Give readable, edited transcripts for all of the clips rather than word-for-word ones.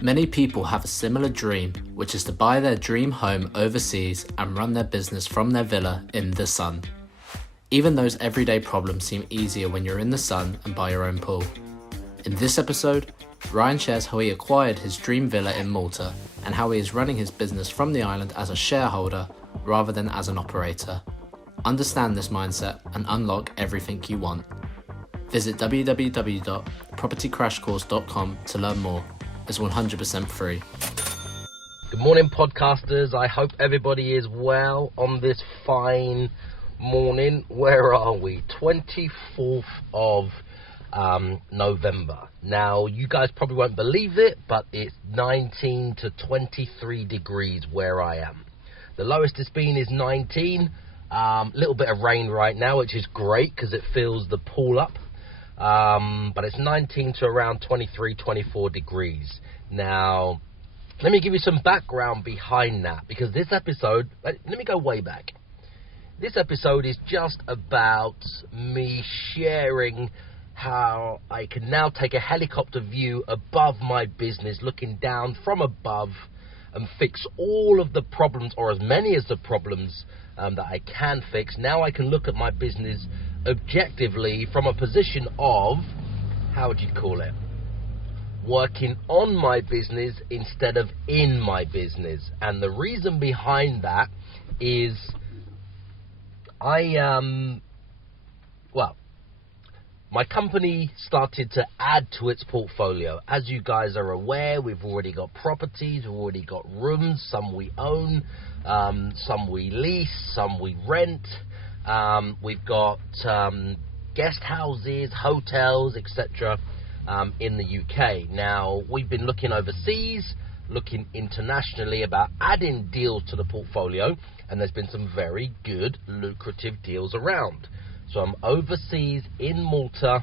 Many people have a similar dream, which is to buy their dream home overseas and run their business from their villa in the sun. Even those everyday problems seem easier when you're in the sun and by your own pool. In this episode, Ryan shares how he acquired his dream villa in Malta and how he is running his business from the island as a shareholder rather than as an operator. Understand this mindset and unlock everything you want. Visit www.propertycrashcourse.com to learn more. It's 100% free. Good morning, podcasters. I hope everybody is well on this fine morning. Where are we? 24th of November. Now, you guys probably won't believe it, but it's 19 to 23 degrees where I am. The lowest it's been is 19. Little bit of rain right now, which is great because it fills the pool up. But it's 19 to around 23, 24 degrees. Now, let me give you some background behind that, because this episode, let me go way back. This episode is just about me sharing how I can now take a helicopter view above my business, looking down from above and fix all of the problems, or as many as the problems that I can fix. Now I can look at my business objectively from a position of, how would you call it, working on my business instead of in my business. And the reason behind that is my company started to add to its portfolio. As you guys are aware, we've already got properties, we've already got rooms, some we own, some we lease, some we rent. We've got guest houses, hotels, etc. In the UK. Now, we've been looking overseas, looking internationally about adding deals to the portfolio, and there's been some very good, lucrative deals around. So I'm overseas in Malta,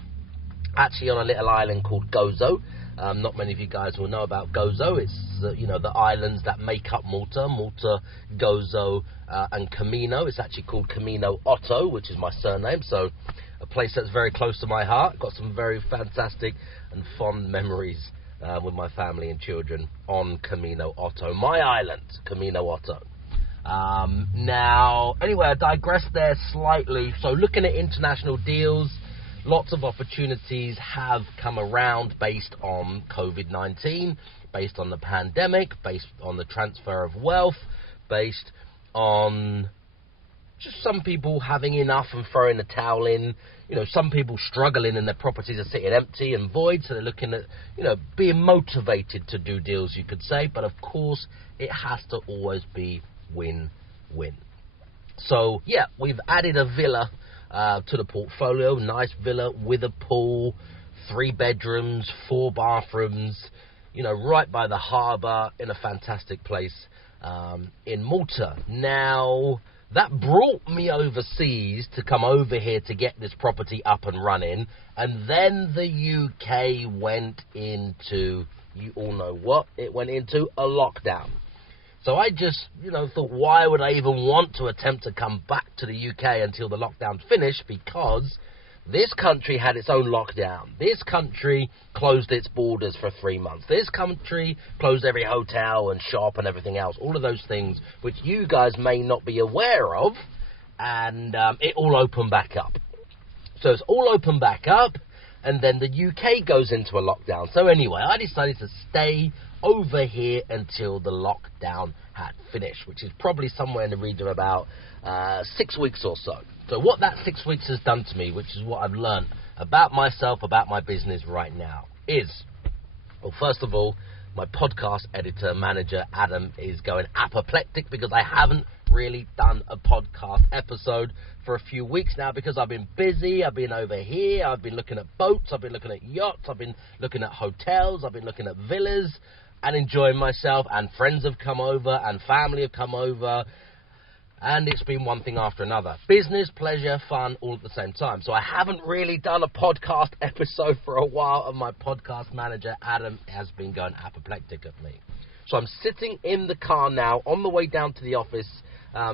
actually on a little island called Gozo. Not many of you guys will know about Gozo. It's the islands that make up Malta, Gozo, and Camino. It's actually called Camino Otto, which is my surname. So a place that's very close to my heart. Got some very fantastic and fond memories with my family and children on Camino Otto, my island, Camino Otto. Now, anyway, I digressed there slightly. So looking at international deals, lots of opportunities have come around based on COVID-19, based on the pandemic, based on the transfer of wealth, based on just some people having enough and throwing the towel in. Some people struggling and their properties are sitting empty and void, so they're looking at, being motivated to do deals, you could say. But of course, it has to always be win-win. So, yeah, we've added a villa to the portfolio. Nice villa with a pool, 3 bedrooms, 4 bathrooms, right by the harbour in a fantastic place in Malta. Now, that brought me overseas to come over here to get this property up and running. And then the UK went into, you all know what, it went into a lockdown. So I just, thought, why would I even want to attempt to come back to the UK until the lockdown's finished? Because this country had its own lockdown. This country closed its borders for 3 months. This country closed every hotel and shop and everything else. All of those things which you guys may not be aware of. And it all opened back up. So it's all opened back up. And then the UK goes into a lockdown. So anyway, I decided to stay over here until the lockdown had finished, which is probably somewhere in the region of about 6 weeks or so. So what that 6 weeks has done to me, which is what I've learned about myself, about my business right now, is, well, first of all, my podcast editor, manager, Adam, is going apoplectic because I haven't really done a podcast episode for a few weeks now because I've been busy. I've been over here. I've been looking at boats. I've been looking at yachts. I've been looking at hotels. I've been looking at villas and enjoying myself. And friends have come over and family have come over. And it's been one thing after another. Business, pleasure, fun, all at the same time. So I haven't really done a podcast episode for a while, and my podcast manager, Adam, has been going apoplectic at me. So I'm sitting in the car now, on the way down to the office,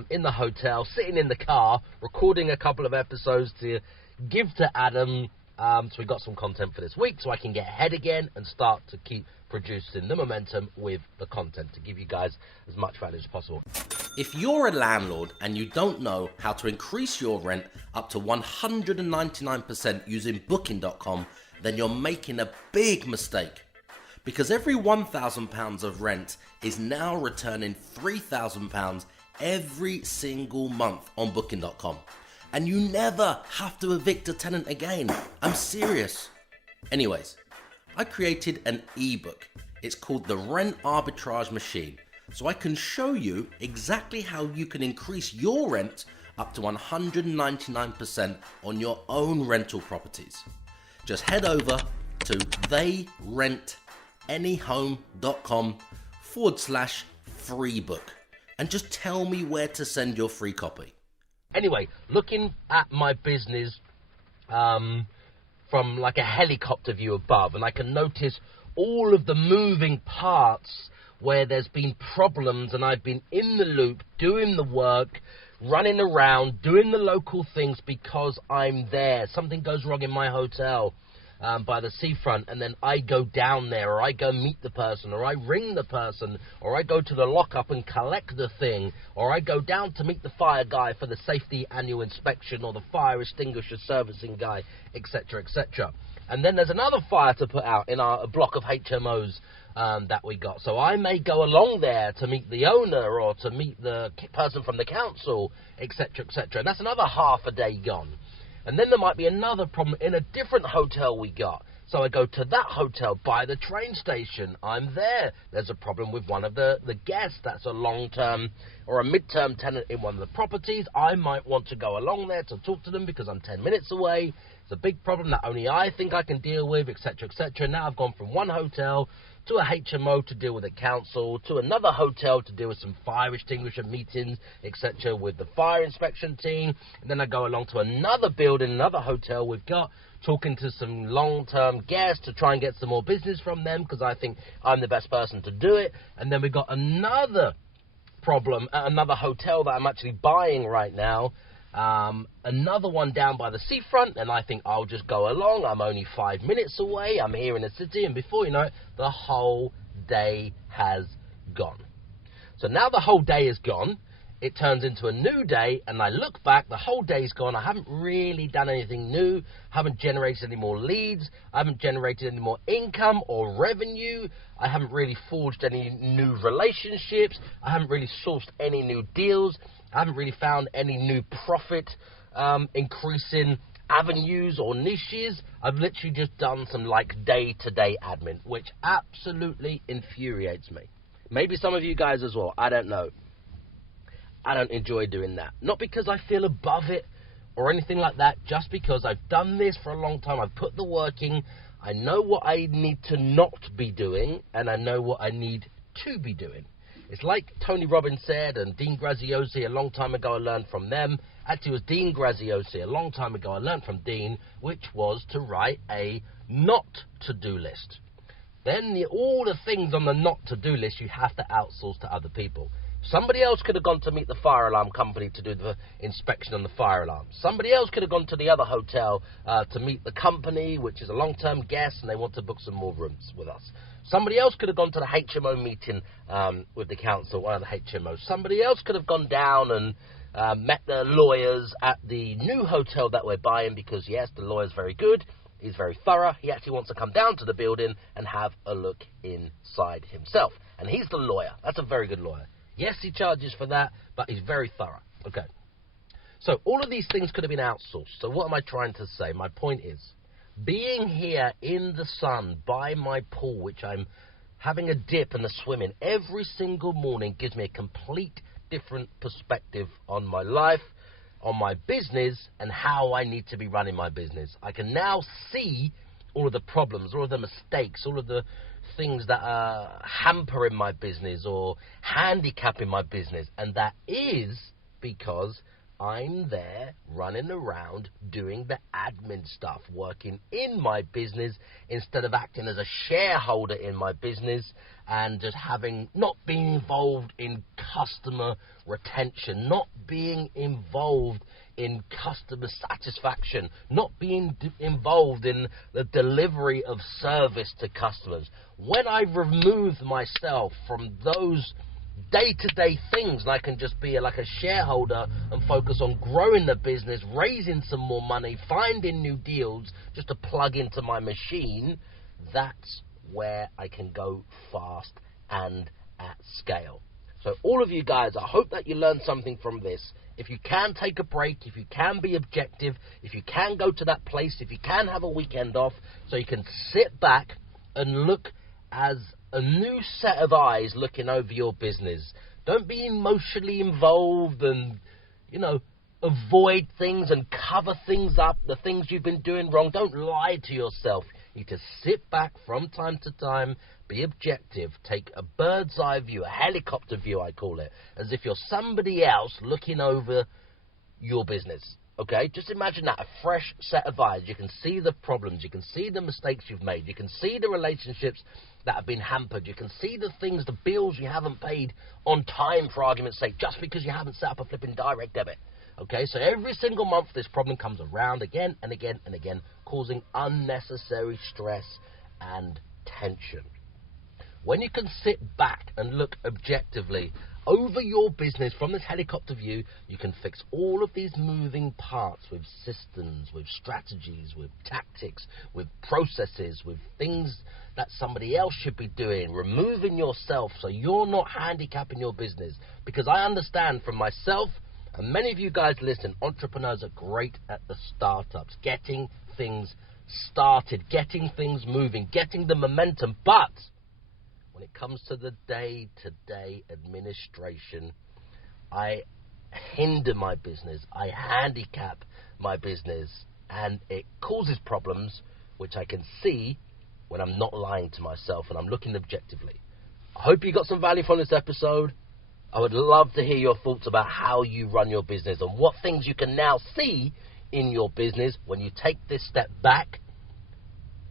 in the hotel, sitting in the car, recording a couple of episodes to give to Adam So we got some content for this week so I can get ahead again and start to keep producing the momentum with the content to give you guys as much value as possible. If you're a landlord and you don't know how to increase your rent up to 199% using Booking.com, then you're making a big mistake. Because every £1,000 of rent is now returning £3,000 every single month on Booking.com. And you never have to evict a tenant again. I'm serious. Anyways, I created an ebook. It's called The Rent Arbitrage Machine. So I can show you exactly how you can increase your rent up to 199% on your own rental properties. Just head over to theyrentanyhome.com/free book and just tell me where to send your free copy. Anyway, looking at my business from like a helicopter view above, and I can notice all of the moving parts where there's been problems, and I've been in the loop, doing the work, running around, doing the local things because I'm there. Something goes wrong in my hotel by the seafront, and then I go down there, or I go meet the person, or I ring the person, or I go to the lockup and collect the thing, or I go down to meet the fire guy for the safety annual inspection, or the fire extinguisher servicing guy, etc., etc. And then there's another fire to put out in our block of HMOs that we got. So I may go along there to meet the owner or to meet the person from the council, etc., etc. And that's another half a day gone. And then there might be another problem in a different hotel we got. So I go to that hotel by the train station. I'm there. There's a problem with one of the guests. That's a long-term or a mid-term tenant in one of the properties. I might want to go along there to talk to them because I'm 10 minutes away. It's a big problem that only I think I can deal with, etc., etc. Now I've gone from one hotel to a HMO to deal with a council, to another hotel to deal with some fire extinguisher meetings, etc., with the fire inspection team. And then I go along to another building, another hotel we've got, talking to some long-term guests to try and get some more business from them because I think I'm the best person to do it. And then we've got another problem at another hotel that I'm actually buying right now. Another one down by the seafront, and I think I'll just go along. I'm only 5 minutes away. I'm here in the city, and before you know it, the whole day has gone. So now the whole day is gone. It turns into a new day, and I look back, the whole day's gone. I haven't really done anything new, haven't generated any more leads, I haven't generated any more income or revenue, I haven't really forged any new relationships, I haven't really sourced any new deals, I haven't really found any new profit increasing avenues or niches. I've literally just done some like day-to-day admin, which absolutely infuriates me. Maybe some of you guys as well, I don't know. I don't enjoy doing that. Not because I feel above it or anything like that, just because I've done this for a long time. I've put the work in. I know what I need to not be doing, and I know what I need to be doing. It's like Tony Robbins said, and Dean Graziosi a long time ago, I learned from them. Actually, it was Dean Graziosi a long time ago, I learned from Dean, which was to write a not-to-do list. Then all the things on the not-to-do list you have to outsource to other people. Somebody else could have gone to meet the fire alarm company to do the inspection on the fire alarm. Somebody else could have gone to the other hotel to meet the company, which is a long-term guest, and they want to book some more rooms with us. Somebody else could have gone to the HMO meeting with the council, one of the HMOs. Somebody else could have gone down and met the lawyers at the new hotel that we're buying because, yes, the lawyer's very good. He's very thorough. He actually wants to come down to the building and have a look inside himself. And he's the lawyer. That's a very good lawyer. Yes, he charges for that, but he's very thorough. Okay. So all of these things could have been outsourced. So what am I trying to say? My point is, being here in the sun by my pool, which I'm having a dip and a swim in every single morning, gives me a complete different perspective on my life, on my business, and how I need to be running my business. I can now see all of the problems, all of the mistakes, all of the things that are hampering my business or handicapping my business. And that is because I'm there running around doing the admin stuff, working in my business instead of acting as a shareholder in my business and just not being involved in customer retention, not being involved in customer satisfaction, not being involved in the delivery of service to customers. When I remove myself from those day-to-day things, and I can just be like a shareholder and focus on growing the business, raising some more money, finding new deals just to plug into my machine, that's where I can go fast and at scale. So all of you guys, I hope that you learned something from this. If you can take a break, if you can be objective, if you can go to that place, if you can have a weekend off, so you can sit back and look as a new set of eyes looking over your business. Don't be emotionally involved and, avoid things and cover things up, the things you've been doing wrong. Don't lie to yourself. You need to sit back from time to time, be objective, take a bird's eye view, a helicopter view, I call it, as if you're somebody else looking over your business. Okay, just imagine that, a fresh set of eyes. You can see the problems, you can see the mistakes you've made, you can see the relationships that have been hampered, you can see the things, the bills you haven't paid on time, for argument's sake, just because you haven't set up a flipping direct debit. Okay, so every single month this problem comes around again and again and again, causing unnecessary stress and tension. When you can sit back and look objectively over your business from this helicopter view, you can fix all of these moving parts with systems, with strategies, with tactics, with processes, with things that somebody else should be doing, removing yourself so you're not handicapping your business. Because I understand from myself, and many of you guys listen, entrepreneurs are great at the startups, getting things started, getting things moving, getting the momentum, but when it comes to the day-to-day administration, I hinder my business, I handicap my business, and it causes problems, which I can see when I'm not lying to myself and I'm looking objectively. I hope you got some value from this episode. I would love to hear your thoughts about how you run your business and what things you can now see in your business when you take this step back.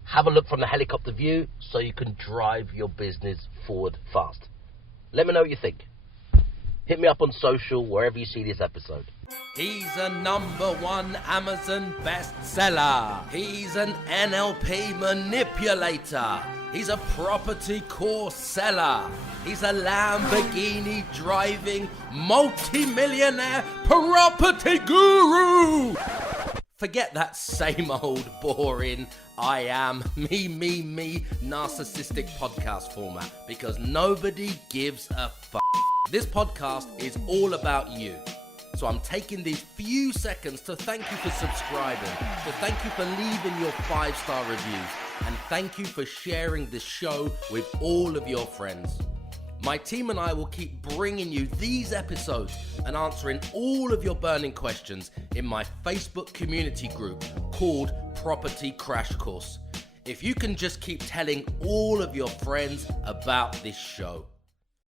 Have a look from the helicopter view so you can drive your business forward fast. Let me know what you think. Hit me up on social, wherever you see this episode. He's a #1 Amazon bestseller. He's an NLP manipulator. He's a property course seller. He's a Lamborghini driving multi-millionaire property guru. Forget that same old boring I am me narcissistic podcast format, because nobody gives a fuck. This podcast is all about you. So I'm taking these few seconds to thank you for subscribing, to thank you for leaving your 5-star reviews, and thank you for sharing this show with all of your friends. My team and I will keep bringing you these episodes and answering all of your burning questions in my Facebook community group called Property Crash Course. If you can just keep telling all of your friends about this show.